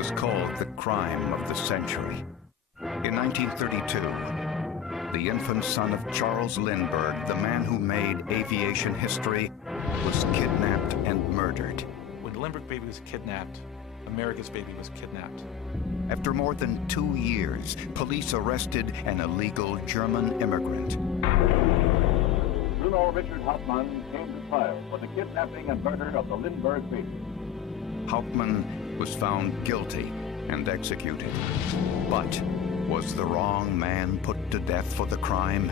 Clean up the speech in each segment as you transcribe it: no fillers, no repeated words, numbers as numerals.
was called the crime of the century. In 1932, the infant son of Charles Lindbergh, the man who made aviation history, was kidnapped and murdered. When the Lindbergh baby was kidnapped, America's baby was kidnapped. After more than 2 years, police arrested an illegal German immigrant. Bruno Richard Hauptmann came to trial for the kidnapping and murder of the Lindbergh baby. Hauptmann was found guilty and executed. But was the wrong man put to death for the crime?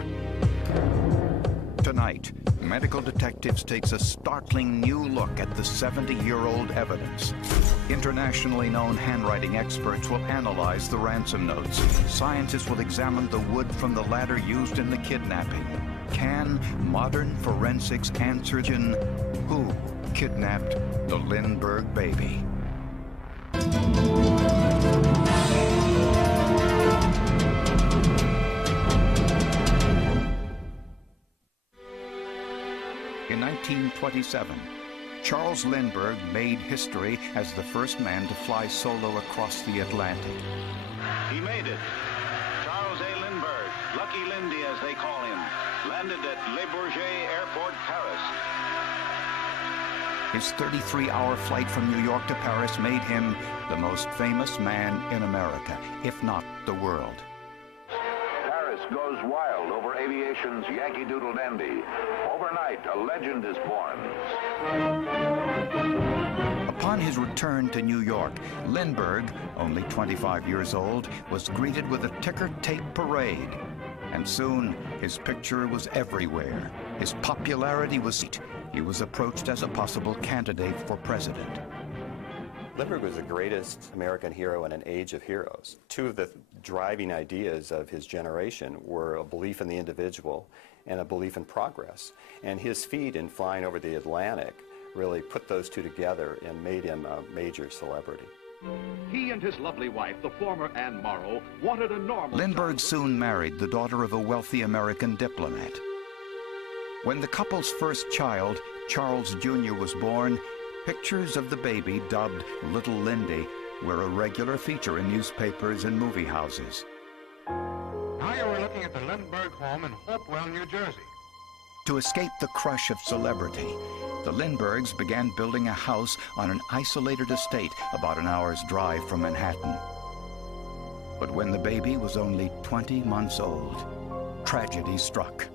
Tonight, Medical Detectives takes a startling new look at the 70-year-old evidence. Internationally known handwriting experts will analyze the ransom notes. Scientists will examine the wood from the ladder used in the kidnapping. Can modern forensics answer who kidnapped the Lindbergh baby? In 1927, Charles Lindbergh made history as the first man to fly solo across the Atlantic. He made it. Charles A. Lindbergh, Lucky Lindy as they call him, landed at Le Bourget Airport, Paris. His 33-hour flight from New York to Paris made him the most famous man in America, if not the world. Paris goes wild over aviation's Yankee Doodle Dandy. Overnight, a legend is born. Upon his return to New York, Lindbergh, only 25 years old, was greeted with a ticker-tape parade. And soon, his picture was everywhere. His popularity was... He was approached as a possible candidate for president. Lindbergh was the greatest American hero in an age of heroes. Two of the driving ideas of his generation were a belief in the individual and a belief in progress. And his feat in flying over the Atlantic really put those two together and made him a major celebrity. He and his lovely wife, the former Anne Morrow, wanted a normal... Lindbergh soon married the daughter of a wealthy American diplomat. When the couple's first child, Charles Jr., was born, pictures of the baby, dubbed Little Lindy, were a regular feature in newspapers and movie houses. Now you are looking at the Lindbergh home in Hopewell, New Jersey. To escape the crush of celebrity, the Lindberghs began building a house on an isolated estate about an hour's drive from Manhattan. But when the baby was only 20 months old, tragedy struck.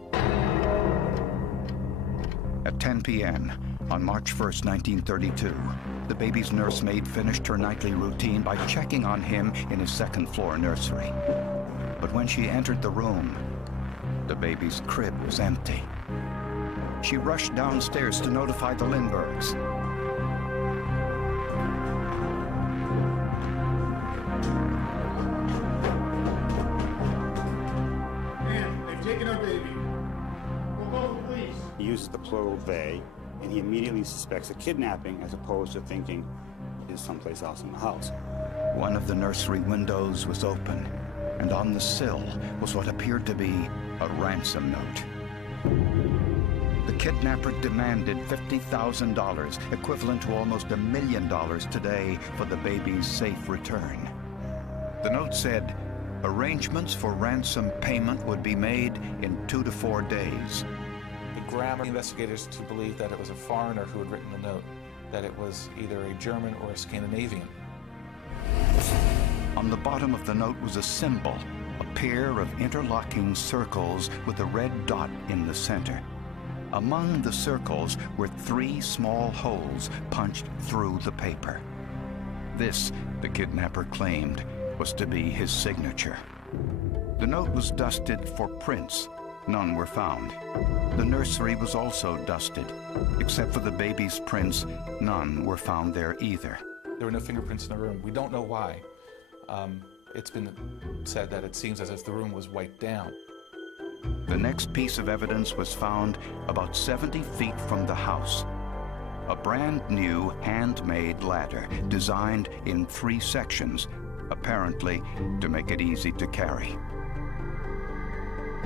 At 10 p.m. on March 1st, 1932, the baby's nursemaid finished her nightly routine by checking on him in his second-floor nursery. But when she entered the room, the baby's crib was empty. She rushed downstairs to notify the Lindberghs. Man, they've taken our baby. We'll call the police. He uses the plural they, and he immediately suspects a kidnapping as opposed to thinking it is someplace else in the house. One of the nursery windows was open, and on the sill was what appeared to be a ransom note. The kidnapper demanded $50,000, equivalent to almost $1 million today, for the baby's safe return. The note said, arrangements for ransom payment would be made in 2 to 4 days. The grammar investigators to believe that it was a foreigner who had written the note, that it was either a German or a Scandinavian. On the bottom of the note was a symbol, a pair of interlocking circles with a red dot in the center. Among the circles were 3 small holes punched through the paper. This, the kidnapper claimed, was to be his signature. The note was dusted for prints. None were found. The nursery was also dusted. Except for the baby's prints, none were found there either. There were no fingerprints in the room. We don't know why. It's been said that it seems as if the room was wiped down. The next piece of evidence was found about 70 feet from the house. A brand new handmade ladder designed in 3 sections, apparently to make it easy to carry.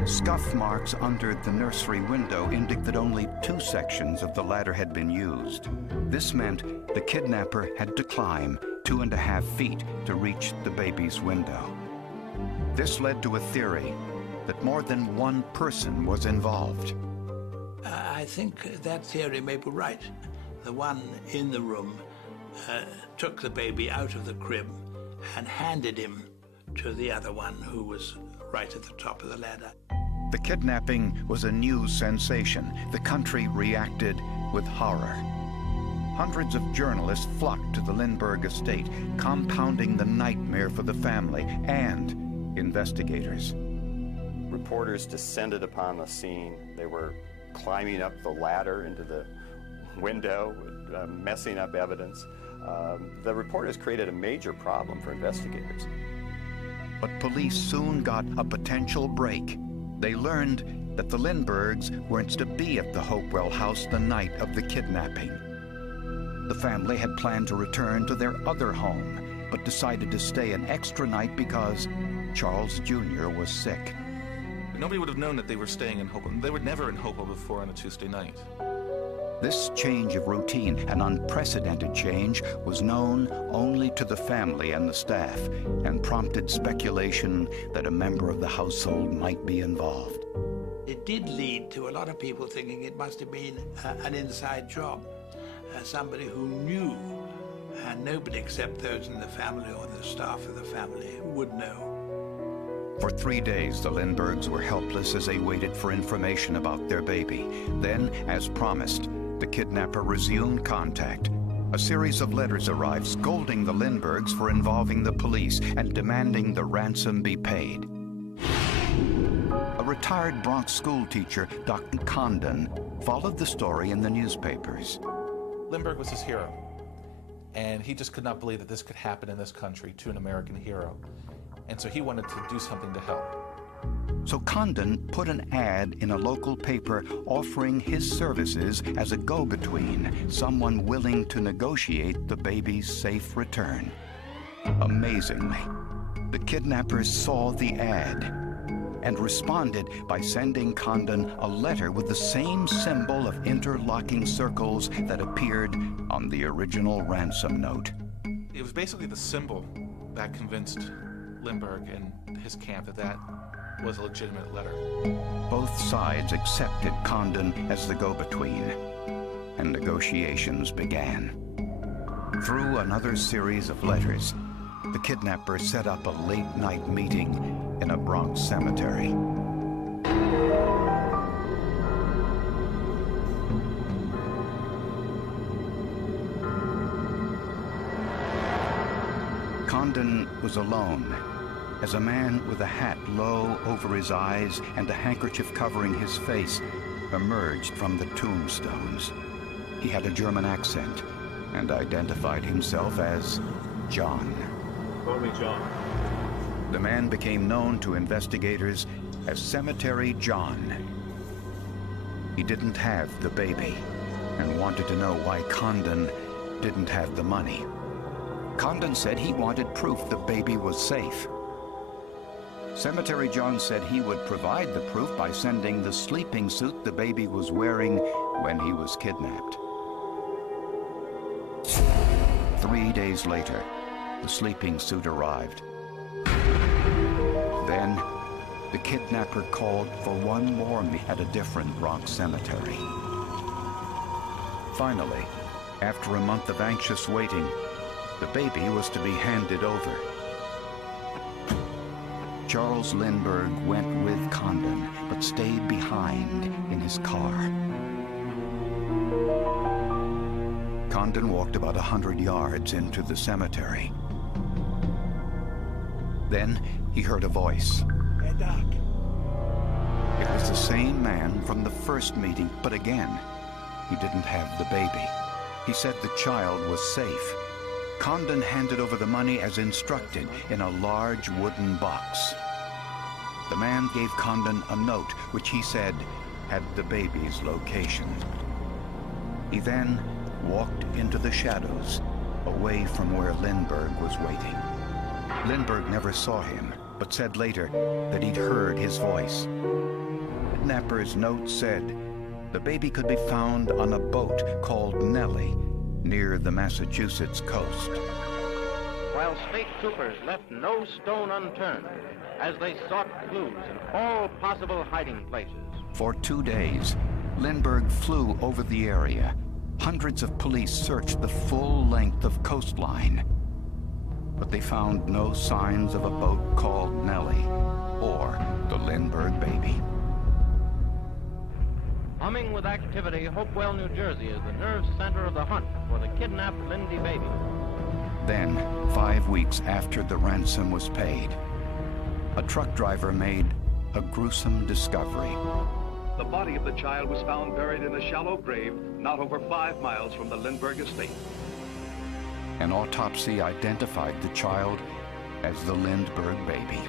Scuff marks under the nursery window indicate that only 2 sections of the ladder had been used. This meant the kidnapper had to climb 2.5 feet to reach the baby's window. This led to a theory that more than one person was involved. I think that theory may be right. The one in the room took the baby out of the crib and handed him to the other one who was right at the top of the ladder. The kidnapping was a news sensation. The country reacted with horror. Hundreds of journalists flocked to the Lindbergh estate, compounding the nightmare for the family and investigators. Reporters descended upon the scene. They were climbing up the ladder into the window, messing up evidence. The reporters created a major problem for investigators. But police soon got a potential break. They learned that the Lindberghs weren't to be at the Hopewell house the night of the kidnapping. The family had planned to return to their other home, but decided to stay an extra night because Charles Jr. was sick. Nobody would have known that they were staying in Hopewell. They were never in Hopewell before on a Tuesday night. This change of routine, an unprecedented change, was known only to the family and the staff, and prompted speculation that a member of the household might be involved. It did lead to a lot of people thinking it must have been an inside job, somebody who knew, and nobody except those in the family or the staff of the family would know. For 3 days, the Lindberghs were helpless as they waited for information about their baby. Then, as promised, the kidnapper resumed contact. A series of letters arrived scolding the Lindberghs for involving the police and demanding the ransom be paid. A retired Bronx school teacher, Dr. Condon, followed the story in the newspapers. Lindbergh was his hero, and he just could not believe that this could happen in this country to an American hero. And so he wanted to do something to help. So Condon put an ad in a local paper offering his services as a go-between, someone willing to negotiate the baby's safe return. Amazingly, the kidnappers saw the ad and responded by sending Condon a letter with the same symbol of interlocking circles that appeared on the original ransom note. It was basically the symbol that convinced Lindbergh and his camp that was a legitimate letter. Both sides accepted Condon as the go-between, and negotiations began. Through another series of letters, the kidnapper set up a late-night meeting in a Bronx cemetery. Condon was alone, as a man with a hat low over his eyes and a handkerchief covering his face emerged from the tombstones. He had a German accent and identified himself as John. Call me John. The man became known to investigators as Cemetery John. He didn't have the baby and wanted to know why Condon didn't have the money. Condon said he wanted proof the baby was safe. Cemetery John said he would provide the proof by sending the sleeping suit the baby was wearing when he was kidnapped. 3 days later, the sleeping suit arrived. Then, the kidnapper called for one more meeting at a different Bronx cemetery. Finally, after a month of anxious waiting, the baby was to be handed over. Charles Lindbergh went with Condon, but stayed behind in his car. Condon walked about 100 yards into the cemetery. Then he heard a voice. Hey, Doc. It was the same man from the first meeting, but again, he didn't have the baby. He said the child was safe. Condon handed over the money as instructed in a large wooden box. The man gave Condon a note which he said had the baby's location. He then walked into the shadows, away from where Lindbergh was waiting. Lindbergh never saw him, but said later that he'd heard his voice. The kidnapper's note said the baby could be found on a boat called Nellie, near the Massachusetts coast. while state troopers left no stone unturned as they sought clues in all possible hiding places. For 2 days, Lindbergh flew over the area. Hundreds of police searched the full length of coastline, but they found no signs of a boat called Nellie or the Lindbergh baby. Humming with activity, Hopewell, New Jersey is the nerve center of the hunt for the kidnapped Lindy baby. Then, 5 weeks after the ransom was paid, a truck driver made a gruesome discovery. The body of the child was found buried in a shallow grave not over 5 miles from the Lindbergh estate. An autopsy identified the child as the Lindbergh baby.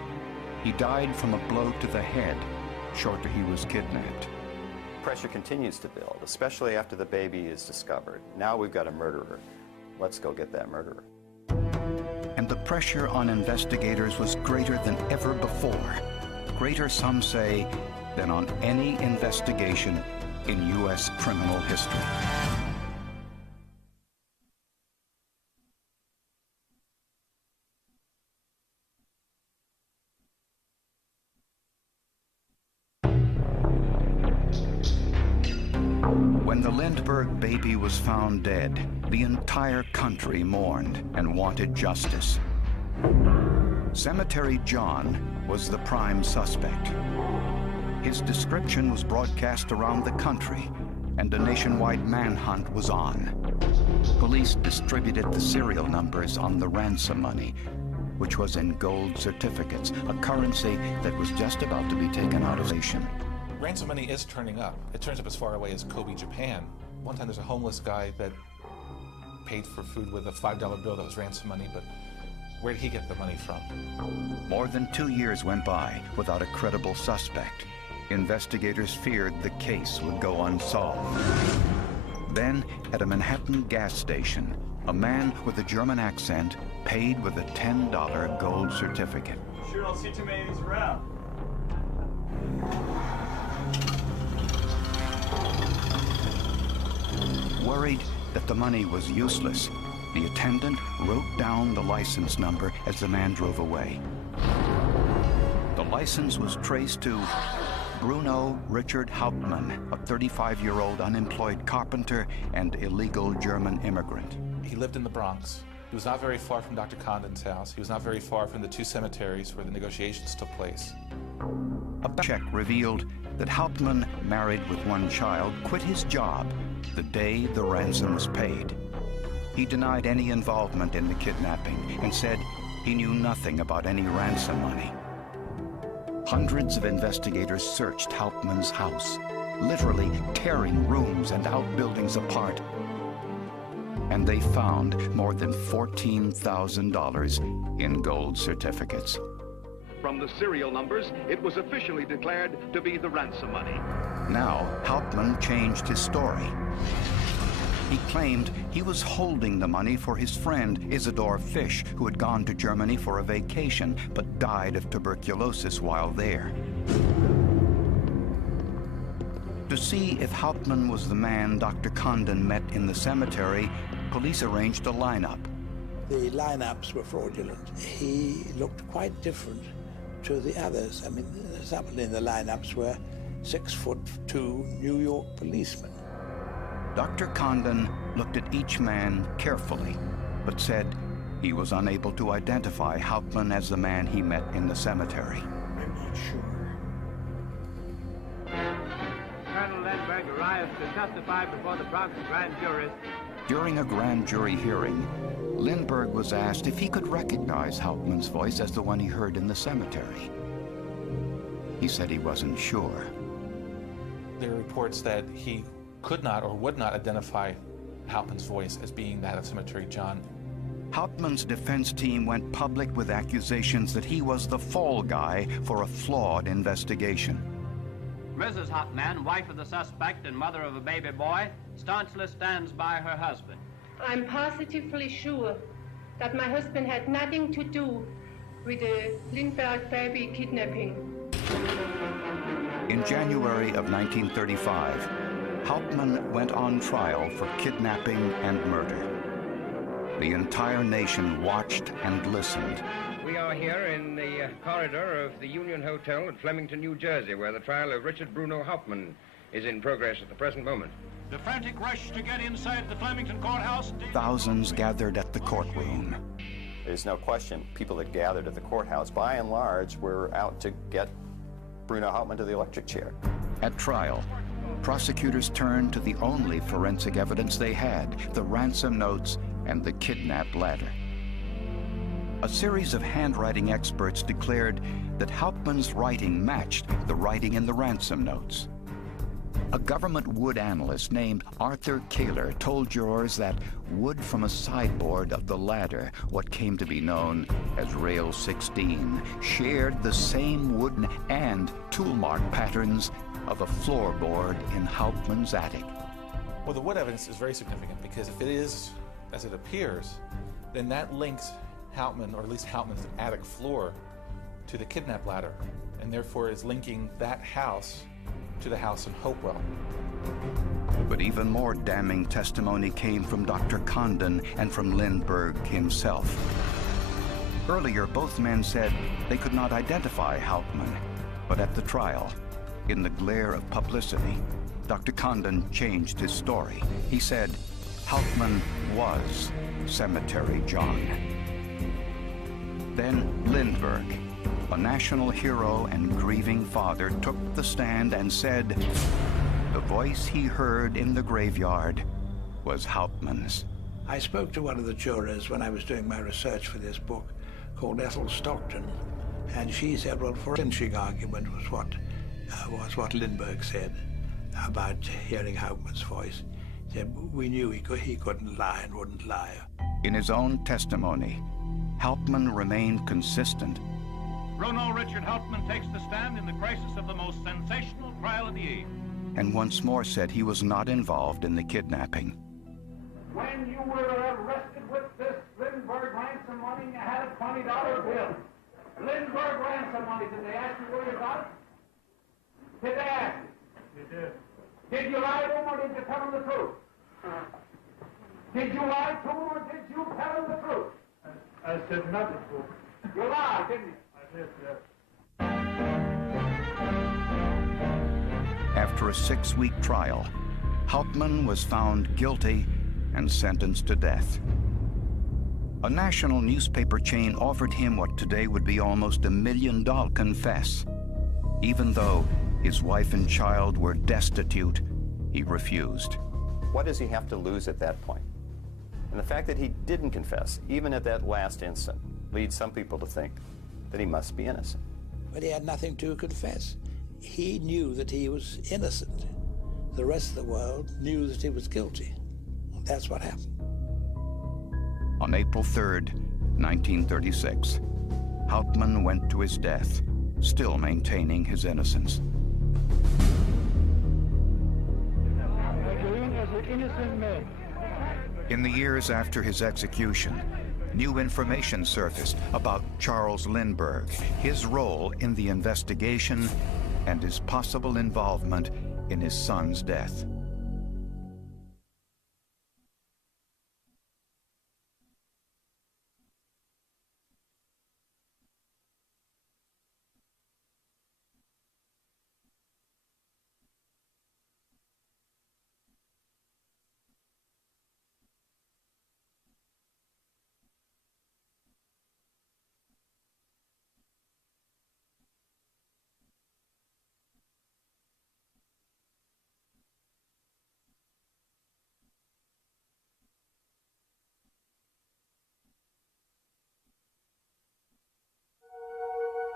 He died from a blow to the head shortly he was kidnapped. Pressure continues to build, especially after the baby is discovered. Now we've got a murderer. Let's go get that murderer. And the pressure on investigators was greater than ever before. Greater, some say, than on any investigation in U.S. criminal history. When the Lindbergh baby was found dead, the entire country mourned and wanted justice. Cemetery John was the prime suspect. His description was broadcast around the country, and a nationwide manhunt was on. Police distributed the serial numbers on the ransom money, which was in gold certificates, a currency that was just about to be taken out of nation. Ransom money is turning up. It turns up as far away as Kobe, Japan. One time there's a homeless guy that paid for food with a $5 bill that was ransom money, but where did he get the money from? More than 2 years went by without a credible suspect. Investigators feared the case would go unsolved. Then, at a Manhattan gas station, a man with a German accent paid with a $10 gold certificate. Sure don't see too many of these around. Worried that the money was useless, the attendant wrote down the license number as the man drove away. The license was traced to Bruno Richard Hauptmann, a 35-year-old unemployed carpenter and illegal German immigrant. He lived in the Bronx. He was not very far from Dr. Condon's house. He was not very far from the 2 cemeteries where the negotiations took place. A check revealed that Hauptmann, married with 1 child, quit his job the day the ransom was paid. He denied any involvement in the kidnapping and said he knew nothing about any ransom money. Hundreds of investigators searched Hauptmann's house, literally tearing rooms and outbuildings apart. And they found more than $14,000 in gold certificates. From the serial numbers, it was officially declared to be the ransom money. Now, Hauptmann changed his story. He claimed he was holding the money for his friend Isidor Fish, who had gone to Germany for a vacation but died of tuberculosis while there. To see if Hauptmann was the man Dr. Condon met in the cemetery, police arranged a lineup. The lineups were fraudulent. He looked quite different to the others. I mean, some in the lineups were 6'2" New York policemen. Dr. Condon looked at each man carefully, but said he was unable to identify Hauptmann as the man he met in the cemetery. I'm not sure. Colonel Lindbergh arrives to testify before the Bronx grand jury. During a grand jury hearing, Lindbergh was asked if he could recognize Hauptmann's voice as the one he heard in the cemetery. He said he wasn't sure. There are reports that he could not or would not identify Hauptmann's voice as being that of Cemetery John. Hauptmann's defense team went public with accusations that he was the fall guy for a flawed investigation. Mrs. Hauptmann, wife of the suspect and mother of a baby boy, staunchly stands by her husband. I'm positively sure that my husband had nothing to do with the Lindbergh baby kidnapping. In January of 1935, Hauptmann went on trial for kidnapping and murder. The entire nation watched and listened. We are here in the corridor of the Union Hotel at Flemington, New Jersey, where the trial of Richard Bruno Hauptmann is in progress at the present moment. The frantic rush to get inside the Flemington courthouse. Thousands gathered at the courtroom. There's no question people that gathered at the courthouse, by and large, were out to get Bruno Hauptmann to the electric chair. At trial, prosecutors turned to the only forensic evidence they had, the ransom notes and the kidnap ladder. A series of handwriting experts declared that Hauptmann's writing matched the writing in the ransom notes. A government wood analyst named Arthur Kaler told jurors that wood from a sideboard of the ladder, what came to be known as Rail 16, shared the same wooden and tool mark patterns of a floorboard in Hauptmann's attic. Well, the wood evidence is very significant because if it is as it appears, then that links Hauptmann, or at least Hauptmann's attic floor, to the kidnap ladder, and therefore is linking that house to the house in Hopewell. But even more damning testimony came from Dr. Condon and from Lindbergh himself. Earlier, both men said they could not identify Hauptmann, but at the trial, in the glare of publicity, Dr. Condon changed his story. He said Hauptmann was Cemetery John. Then Lindbergh, a national hero and grieving father, took the stand and said the voice he heard in the graveyard was Hauptmann's. I spoke to one of the jurors when I was doing my research for this book, called Ethel Stockton, and she said, well, for clinching argument was what Lindbergh said about hearing Hauptmann's voice. He said, we knew he couldn't lie and wouldn't lie. In his own testimony, Hauptmann remained consistent. Bruno Richard Hauptmann takes the stand in the crisis of the most sensational trial of the age. And once more said he was not involved in the kidnapping. When you were arrested with this Lindbergh ransom money, you had a $20 bill. Lindbergh ransom money, did they ask you where you got it? Did they ask you? They did. Did you lie to them or did you tell them the truth? Did you lie to them or did you tell them the truth? I said not the truth. You lied, didn't you? After a 6-week trial, Hauptmann was found guilty and sentenced to death. A national newspaper chain offered him what today would be almost $1 million confess. Even though his wife and child were destitute, he refused. What does he have to lose at that point? And the fact that he didn't confess, even at that last instant, leads some people to think that he must be innocent. But he had nothing to confess. He knew that he was innocent. The rest of the world knew that he was guilty. That's what happened. On April 3rd, 1936, Hauptmann went to his death, still maintaining his innocence. In the years after his execution, new information surfaced about Charles Lindbergh, his role in the investigation, and his possible involvement in his son's death.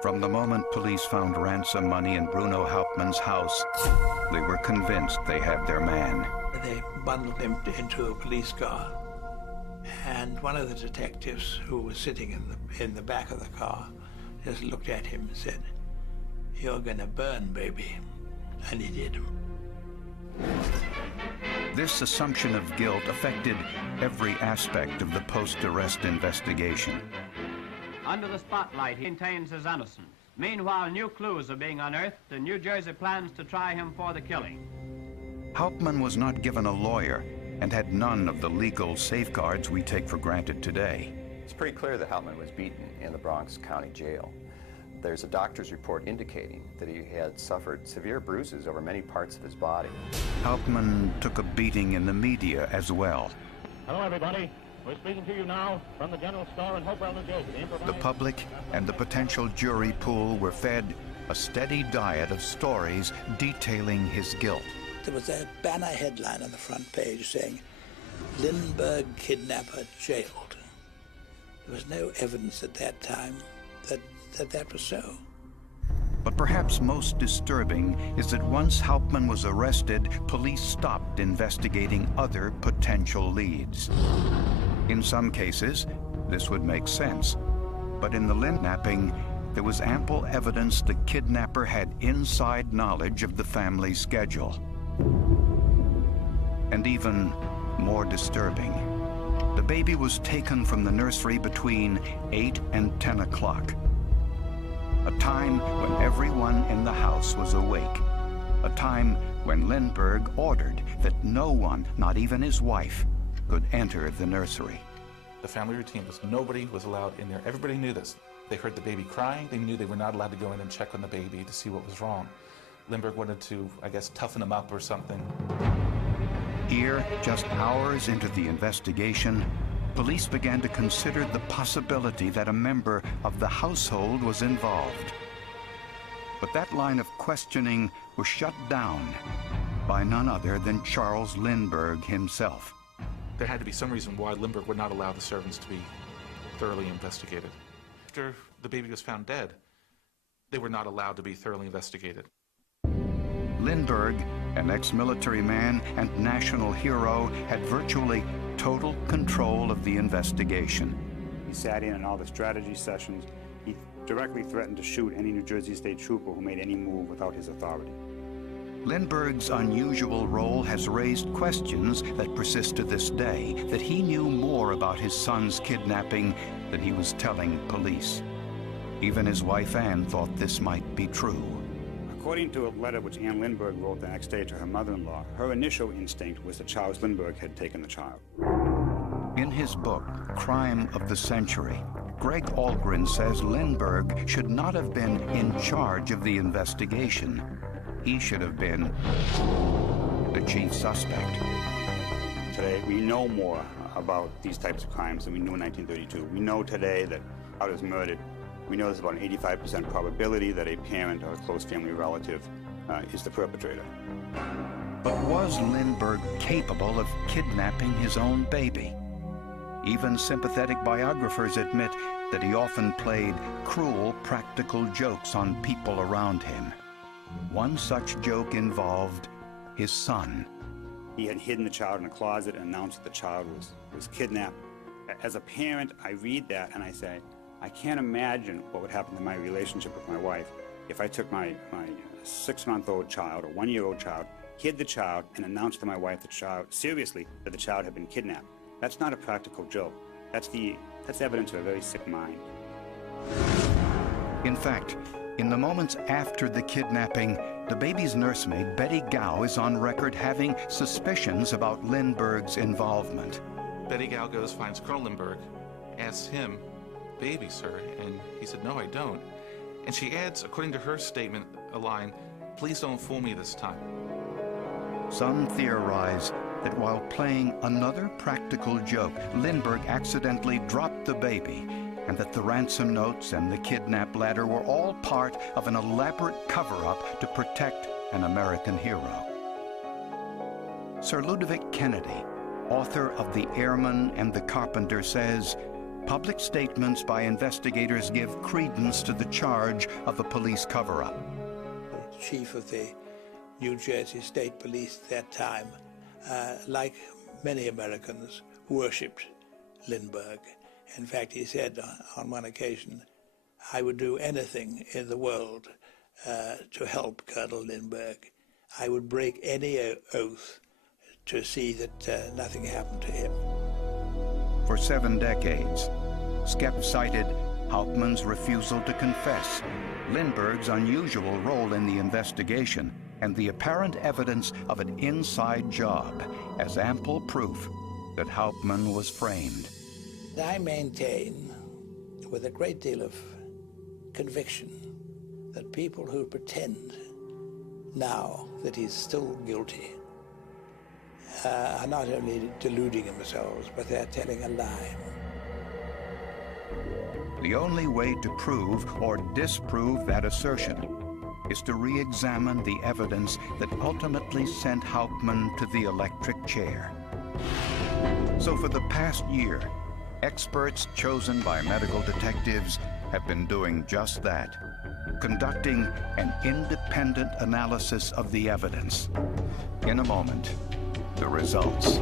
From the moment police found ransom money in Bruno Hauptmann's house, they were convinced they had their man. They bundled him into a police car, and one of the detectives who was sitting in the back of the car just looked at him and said, "You're gonna burn, baby." And he did. This assumption of guilt affected every aspect of the post-arrest investigation. Under the spotlight, he maintains his innocence. Meanwhile, new clues are being unearthed, and New Jersey plans to try him for the killing. Hauptmann was not given a lawyer and had none of the legal safeguards we take for granted today. It's pretty clear that Hauptmann was beaten in the Bronx County Jail. There's a doctor's report indicating that he had suffered severe bruises over many parts of his body. Hauptmann took a beating in the media as well. Hello, everybody. We're speaking to you now from the general store in Hopewell, New Jersey. The public and the potential jury pool were fed a steady diet of stories detailing his guilt. There was a banner headline on the front page saying, "Lindbergh kidnapper jailed." There was no evidence at that time that was so. But perhaps most disturbing is that once Hauptmann was arrested, police stopped investigating other potential leads. In some cases, this would make sense. But in the kidnapping, there was ample evidence the kidnapper had inside knowledge of the family's schedule. And even more disturbing, the baby was taken from the nursery between 8 and 10 o'clock. A time when everyone in the house was awake. A time when Lindbergh ordered that no one, not even his wife, could enter the nursery. The family routine was nobody was allowed in there. Everybody knew this. They heard the baby crying. They knew they were not allowed to go in and check on the baby to see what was wrong. Lindbergh wanted to, I guess, toughen him up or something. Here, just hours into the investigation, police began to consider the possibility that a member of the household was involved. But that line of questioning was shut down by none other than Charles Lindbergh himself. There had to be some reason why Lindbergh would not allow the servants to be thoroughly investigated. After the baby was found dead, they were not allowed to be thoroughly investigated. Lindbergh, an ex-military man and national hero, had virtually total control of the investigation. He sat in on all the strategy sessions. He directly threatened to shoot any New Jersey state trooper who made any move without his authority. Lindbergh's unusual role has raised questions that persist to this day, that he knew more about his son's kidnapping than he was telling police. Even his wife Anne thought this might be true. According to a letter which Anne Lindbergh wrote the next day to her mother-in-law, her initial instinct was that Charles Lindbergh had taken the child. In his book, Crime of the Century, Greg Algren says Lindbergh should not have been in charge of the investigation. He should have been the chief suspect. Today, we know more about these types of crimes than we knew in 1932. We know today that Howard was murdered. We know there's about an 85% probability that a parent or a close family relative is the perpetrator. But was Lindbergh capable of kidnapping his own baby? Even sympathetic biographers admit that he often played cruel practical jokes on people around him. One such joke involved his son. He had hidden the child in a closet and announced that the child was kidnapped. As a parent, I read that and I say, I can't imagine what would happen to my relationship with my wife if I took my 6-month-old child or 1-year-old child, hid the child, and announced to my wife that the child had been kidnapped. That's not a practical joke. That's evidence of a very sick mind. In fact, in the moments after the kidnapping, the baby's nursemaid, Betty Gow, is on record having suspicions about Lindbergh's involvement. Betty Gow goes, finds Colonel Lindbergh, asks him, "Baby, sir?" And he said, "No, I don't." And she adds, according to her statement, a line, "Please don't fool me this time." Some theorize that while playing another practical joke, Lindbergh accidentally dropped the baby, and that the ransom notes and the kidnap ladder were all part of an elaborate cover-up to protect an American hero. Sir Ludovic Kennedy, author of The Airman and the Carpenter, says, public statements by investigators give credence to the charge of a police cover-up. The chief of the New Jersey State Police at that time, like many Americans, worshipped Lindbergh. In fact, he said on one occasion, "I would do anything in the world to help Colonel Lindbergh. I would break any oath to see that nothing happened to him." For 7 decades, Skep cited Hauptmann's refusal to confess, Lindbergh's unusual role in the investigation, and the apparent evidence of an inside job as ample proof that Hauptmann was framed. I maintain, with a great deal of conviction, that people who pretend now that he's still guilty are not only deluding themselves, but they're telling a lie. The only way to prove or disprove that assertion is to re-examine the evidence that ultimately sent Hauptmann to the electric chair. So for the past year, experts chosen by medical detectives have been doing just that, conducting an independent analysis of the evidence. In a moment, the results.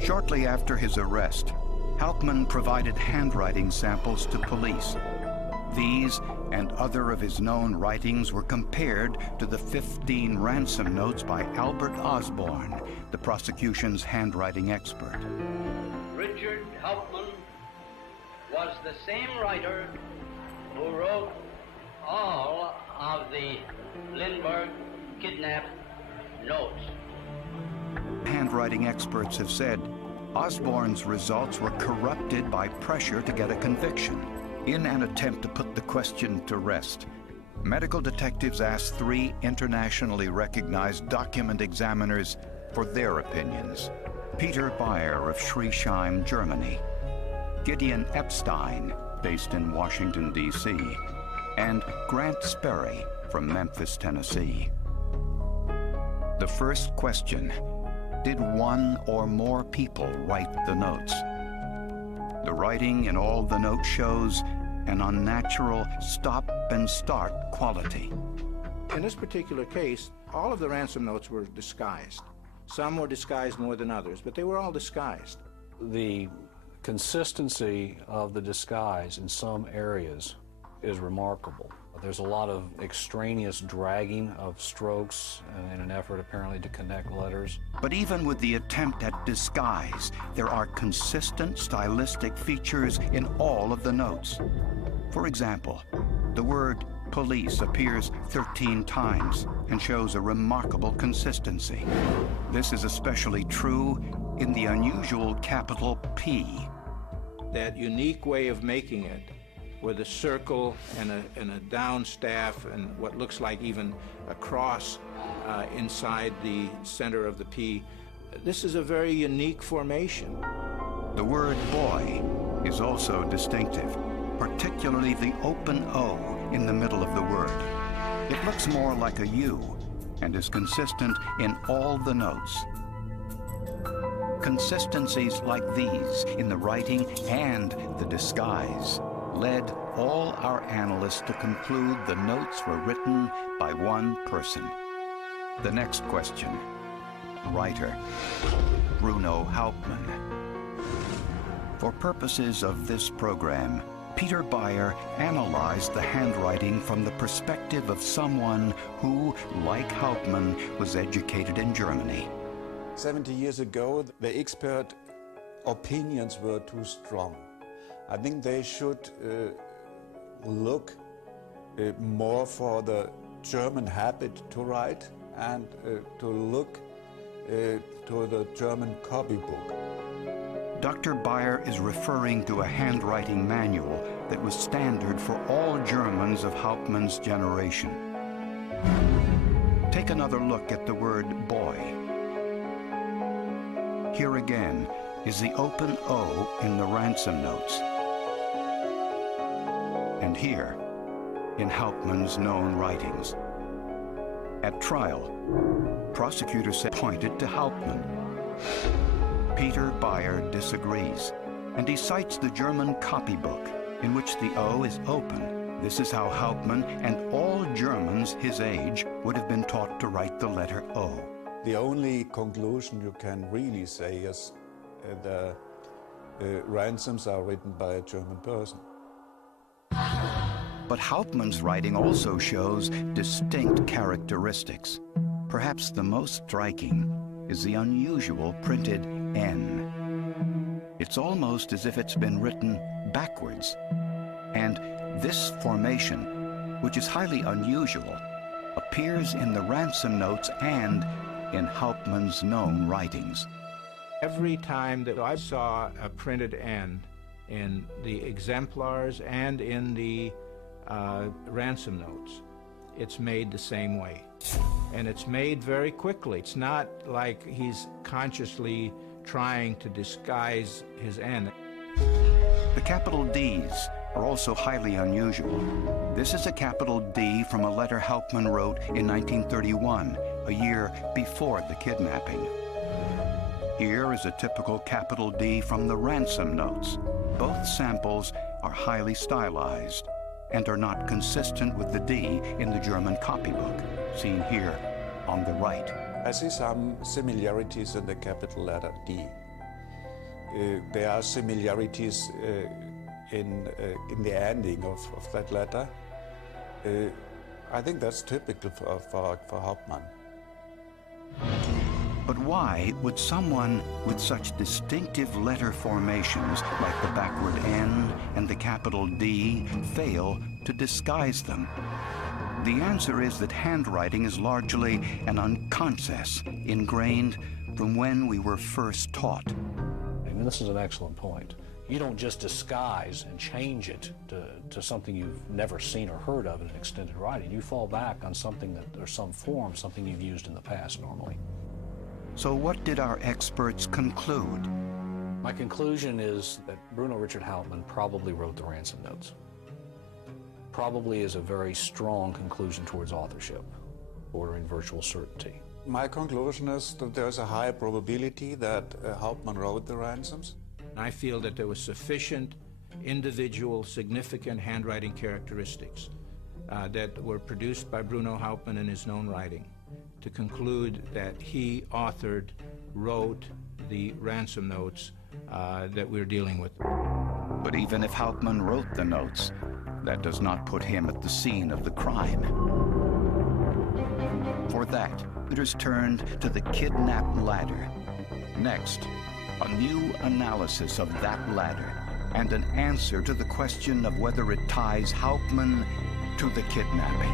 Shortly after his arrest, Hauptmann provided handwriting samples to police. These and other of his known writings were compared to the 15 ransom notes by Albert Osborne, the prosecution's handwriting expert. Richard Hauptmann was the same writer who wrote all of the Lindbergh kidnap notes. Handwriting experts have said Osborne's results were corrupted by pressure to get a conviction. In an attempt to put the question to rest, medical detectives asked 3 internationally recognized document examiners for their opinions. Peter Bayer of Schriesheim, Germany, Gideon Epstein, based in Washington, D.C., and Grant Sperry from Memphis, Tennessee. The first question: did one or more people write the notes? The writing in all the notes shows an unnatural stop-and-start quality. In this particular case, all of the ransom notes were disguised. Some were disguised more than others, but they were all disguised. The consistency of the disguise in some areas is remarkable. There's a lot of extraneous dragging of strokes in an effort apparently to connect letters. But even with the attempt at disguise, there are consistent stylistic features in all of the notes. For example, the word police appears 13 times and shows a remarkable consistency. This is especially true in the unusual capital P. That unique way of making it, with a circle and a down staff and what looks like even a cross inside the center of the P. This is a very unique formation. The word boy is also distinctive, particularly the open O in the middle of the word. It looks more like a U and is consistent in all the notes. Consistencies like these in the writing and the disguise led all our analysts to conclude the notes were written by one person. The next question: writer, Bruno Hauptmann. For purposes of this program, Peter Bayer analyzed the handwriting from the perspective of someone who, like Hauptmann, was educated in Germany. 70 years ago, the expert opinions were too strong. I think they should look more for the German habit to write and to look to the German copybook. Dr. Bayer is referring to a handwriting manual that was standard for all Germans of Hauptmann's generation. Take another look at the word boy. Here again is the open O in the ransom notes. And here, in Hauptmann's known writings. At trial, prosecutors pointed to Hauptmann. Peter Bayer disagrees, and he cites the German copybook, in which the O is open, This is how Hauptmann and all Germans his age would have been taught to write the letter O. The only conclusion you can really say is the ransoms are written by a German person. But Hauptmann's writing also shows distinct characteristics. Perhaps the most striking is the unusual printed N. It's almost as if it's been written backwards. And this formation, which is highly unusual, appears in the ransom notes and in Hauptmann's known writings. Every time that I saw a printed N in the exemplars and in the ransom notes, it's made the same way. And it's made very quickly. It's not like he's consciously trying to disguise his N. The capital Ds are also highly unusual. This is a capital D from a letter Hauptmann wrote in 1931, a year before the kidnapping. Here is a typical capital D from the ransom notes. Both samples are highly stylized and are not consistent with the D in the German copybook, seen here on the right. I see some similarities in the capital letter D. There are similarities in the ending of that letter. I think that's typical for Hauptmann. But why would someone with such distinctive letter formations like the backward N and the capital D fail to disguise them? The answer is that handwriting is largely an unconscious, ingrained from when we were first taught. And this is an excellent point. You don't just disguise and change it to something you've never seen or heard of in an extended writing. You fall back on something that, or some form, something you've used in the past normally. So what did our experts conclude? My conclusion is that Bruno Richard Hauptmann probably wrote the ransom notes. Probably is a very strong conclusion towards authorship, bordering virtual certainty. My conclusion is that there's a high probability that Hauptmann wrote the ransoms. I feel that there was sufficient individual significant handwriting characteristics that were produced by Bruno Hauptmann in his known writing to conclude that he authored, wrote the ransom notes that we're dealing with. But even if Hauptmann wrote the notes, that does not put him at the scene of the crime. For that, it is turned to the kidnap ladder. Next, a new analysis of that ladder and an answer to the question of whether it ties Hauptmann to the kidnapping.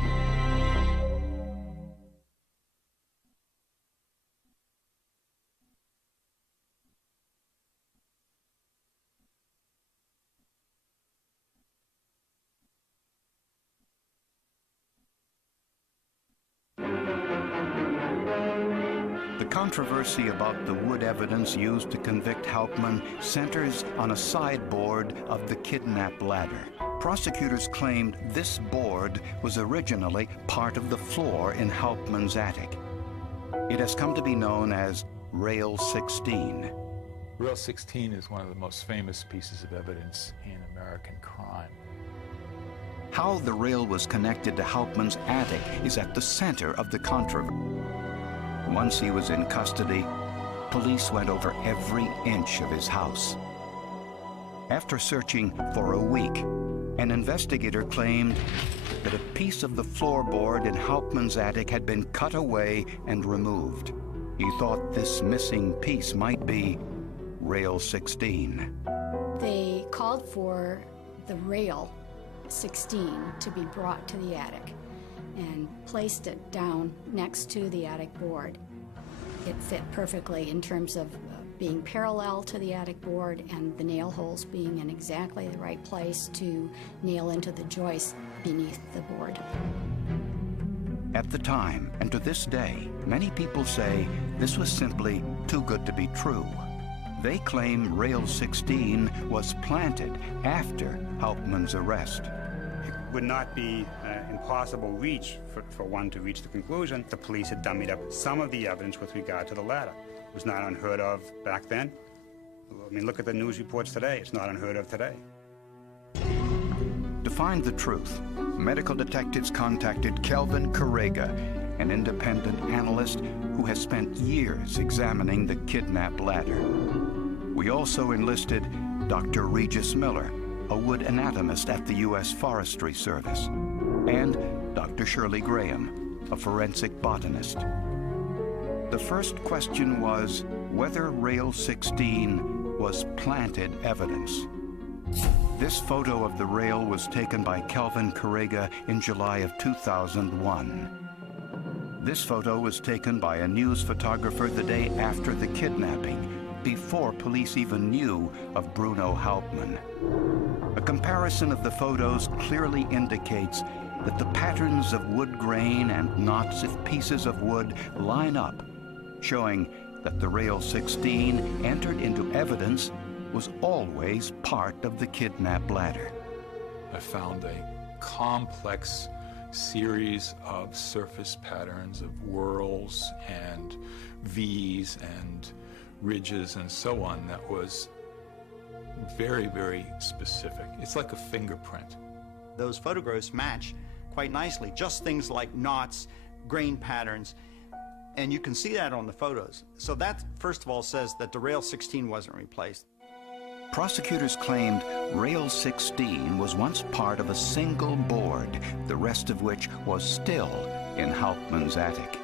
The controversy about the wood evidence used to convict Hauptmann centers on a sideboard of the kidnap ladder. Prosecutors claimed this board was originally part of the floor in Hauptmann's attic. It has come to be known as Rail 16. Rail 16 is one of the most famous pieces of evidence in American crime. How the rail was connected to Hauptmann's attic is at the center of the controversy. Once he was in custody, police went over every inch of his house. After searching for a week, an investigator claimed that a piece of the floorboard in Hauptmann's attic had been cut away and removed. He thought this missing piece might be Rail 16. They called for the Rail 16 to be brought to the attic and placed it down next to the attic board. It fit perfectly in terms of being parallel to the attic board and the nail holes being in exactly the right place to nail into the joist beneath the board. At the time, and to this day, many people say this was simply too good to be true. They claim Rail 16 was planted after Hauptmann's arrest. It would not be impossible reach for one to reach the conclusion the police had dummied up some of the evidence with regard to the ladder. It was not unheard of back then. I mean, look at the news reports today. It's not unheard of today. To find the truth, medical detectives contacted Kelvin Correga, an independent analyst who has spent years examining the kidnap ladder. We also enlisted Dr. Regis Miller, a wood anatomist at the U.S. Forestry Service, and Dr. Shirley Graham, a forensic botanist. The first question was whether Rail 16 was planted evidence. This photo of the rail was taken by Kelvin Correga in July of 2001. This photo was taken by a news photographer the day after the kidnapping, before police even knew of Bruno Hauptmann. A comparison of the photos clearly indicates that the patterns of wood grain and knots of pieces of wood line up, showing that the Rail 16 entered into evidence was always part of the kidnap ladder. I found a complex series of surface patterns of whorls and V's and ridges and so on that was very, very specific. It's like a fingerprint. Those photographs match quite nicely, just things like knots, grain patterns, and you can see that on the photos. So that, first of all, says that the Rail 16 wasn't replaced. Prosecutors claimed Rail 16 was once part of a single board, the rest of which was still in Hauptmann's attic.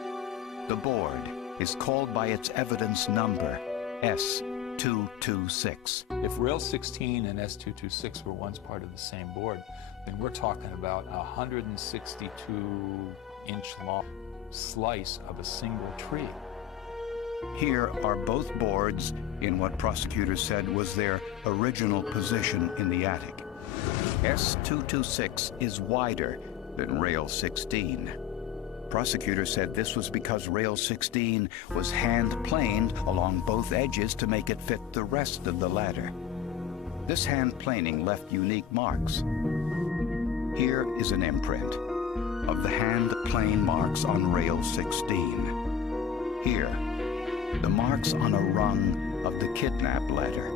The board is called by its evidence number, S226. If Rail 16 and S226 were once part of the same board, then we're talking about a 162-inch long slice of a single tree. Here are both boards in what prosecutors said was their original position in the attic. S226 is wider than Rail 16. Prosecutors said this was because Rail 16 was hand-planed along both edges to make it fit the rest of the ladder. This hand-planing left unique marks. Here is an imprint of the hand-plane marks on Rail 16. Here, the marks on a rung of the kidnap ladder.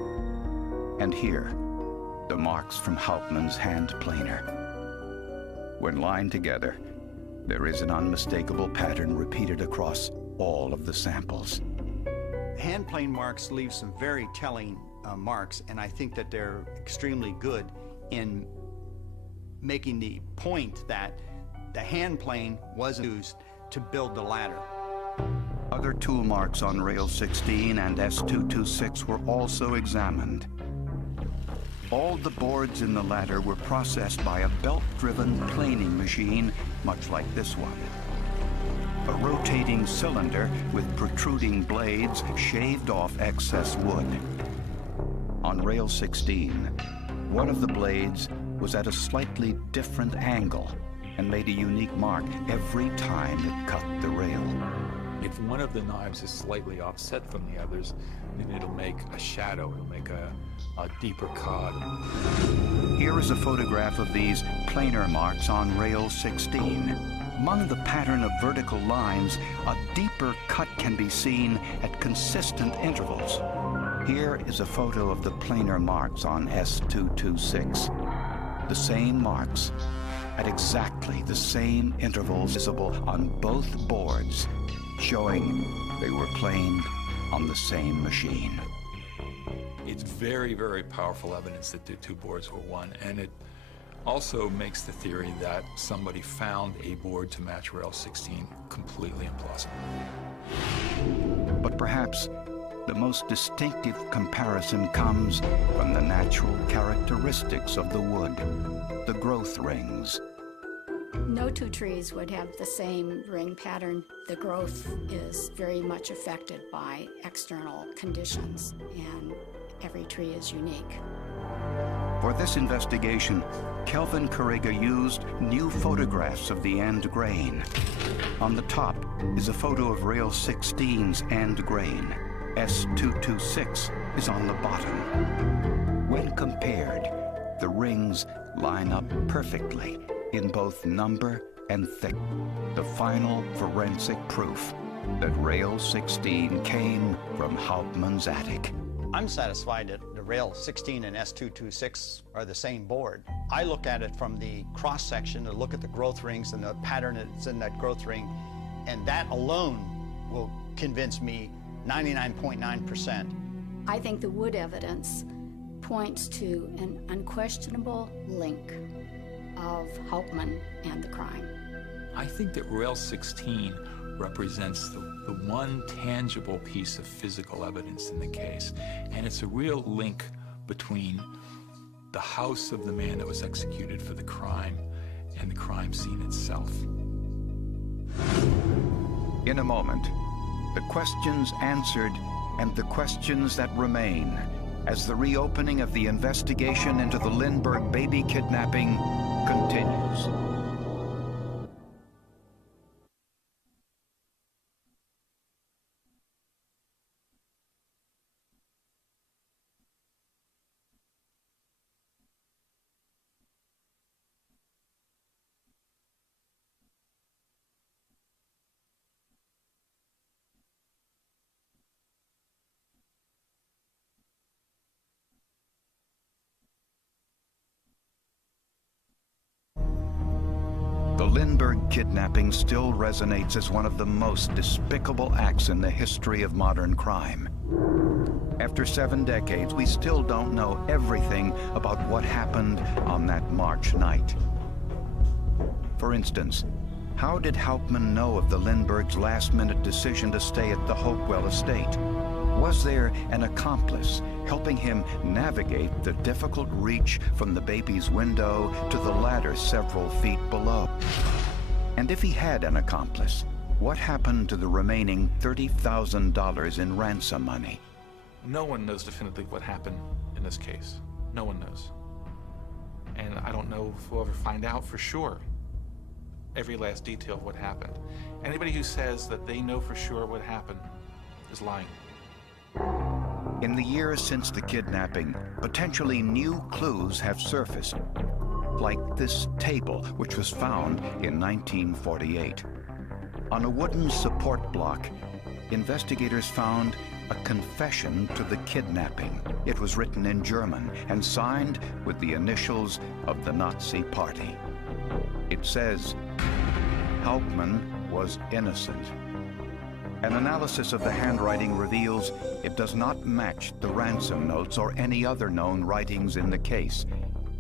And here, the marks from Hauptmann's hand planer. When lined together, there is an unmistakable pattern repeated across all of the samples. Hand plane marks leave some very telling marks, and I think that they're extremely good in making the point that the hand plane was used to build the ladder. Other tool marks on Rail 16 and S226 were also examined. All the boards in the ladder were processed by a belt-driven planing machine, much like this one. A rotating cylinder with protruding blades shaved off excess wood. On Rail 16, one of the blades was at a slightly different angle and made a unique mark every time it cut the rail. If one of the knives is slightly offset from the others, then it'll make a shadow, it'll make a deeper cut. Here is a photograph of these planar marks on Rail 16. Among the pattern of vertical lines, a deeper cut can be seen at consistent intervals. Here is a photo of the planar marks on S226. The same marks at exactly the same intervals visible on both boards, showing they were planed on the same machine. It's very, very powerful evidence that the two boards were one, and it also makes the theory that somebody found a board to match Rail 16 completely implausible. But perhaps the most distinctive comparison comes from the natural characteristics of the wood, the growth rings. No two trees would have the same ring pattern. The growth is very much affected by external conditions, and every tree is unique. For this investigation, Kelvin Correga used new photographs of the end grain. On the top is a photo of Rail 16's end grain. S226 is on the bottom. When compared, the rings line up perfectly in both number and thickness. The final forensic proof that Rail 16 came from Hauptmann's attic. I'm satisfied that the rail 16 and S226 are the same board. I look at it from the cross-section to look at the growth rings and the pattern that's in that growth ring, and that alone will convince me 99.9%. I think the wood evidence points to an unquestionable link of Hauptmann and the crime. I think that rail 16 represents the one tangible piece of physical evidence in the case, and it's a real link between the house of the man that was executed for the crime and the crime scene itself. In a moment, the questions answered and the questions that remain as the reopening of the investigation into the Lindbergh baby kidnapping continues. The Lindbergh kidnapping still resonates as one of the most despicable acts in the history of modern crime. After 7 decades, we still don't know everything about what happened on that March night. For instance, how did Hauptmann know of the Lindbergh's last-minute decision to stay at the Hopewell estate? Was there an accomplice helping him navigate the difficult reach from the baby's window to the ladder several feet below? And if he had an accomplice, what happened to the remaining $30,000 in ransom money? No one knows definitively what happened in this case. No one knows. And I don't know if we'll ever find out for sure every last detail of what happened. Anybody who says that they know for sure what happened is lying. In the years since the kidnapping, potentially new clues have surfaced, like this table, which was found in 1948. On a wooden support block, investigators found a confession to the kidnapping. It was written in German and signed with the initials of the Nazi Party. It says, Hauptmann was innocent. An analysis of the handwriting reveals it does not match the ransom notes or any other known writings in the case,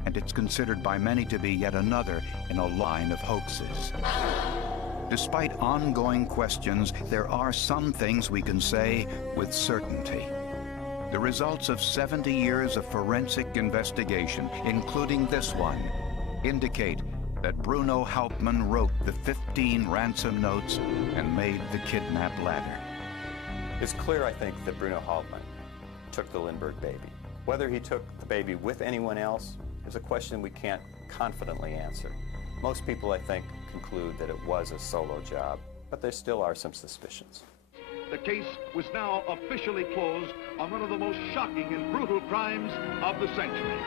and it's considered by many to be yet another in a line of hoaxes. Despite ongoing questions, there are some things we can say with certainty. The results of 70 years of forensic investigation, including this one, indicate that Bruno Hauptmann wrote the 15 ransom notes and made the kidnap ladder. It's clear, I think, that Bruno Hauptmann took the Lindbergh baby. Whether he took the baby with anyone else is a question we can't confidently answer. Most people, I think, conclude that it was a solo job, but there still are some suspicions. The case was now officially closed on one of the most shocking and brutal crimes of the century.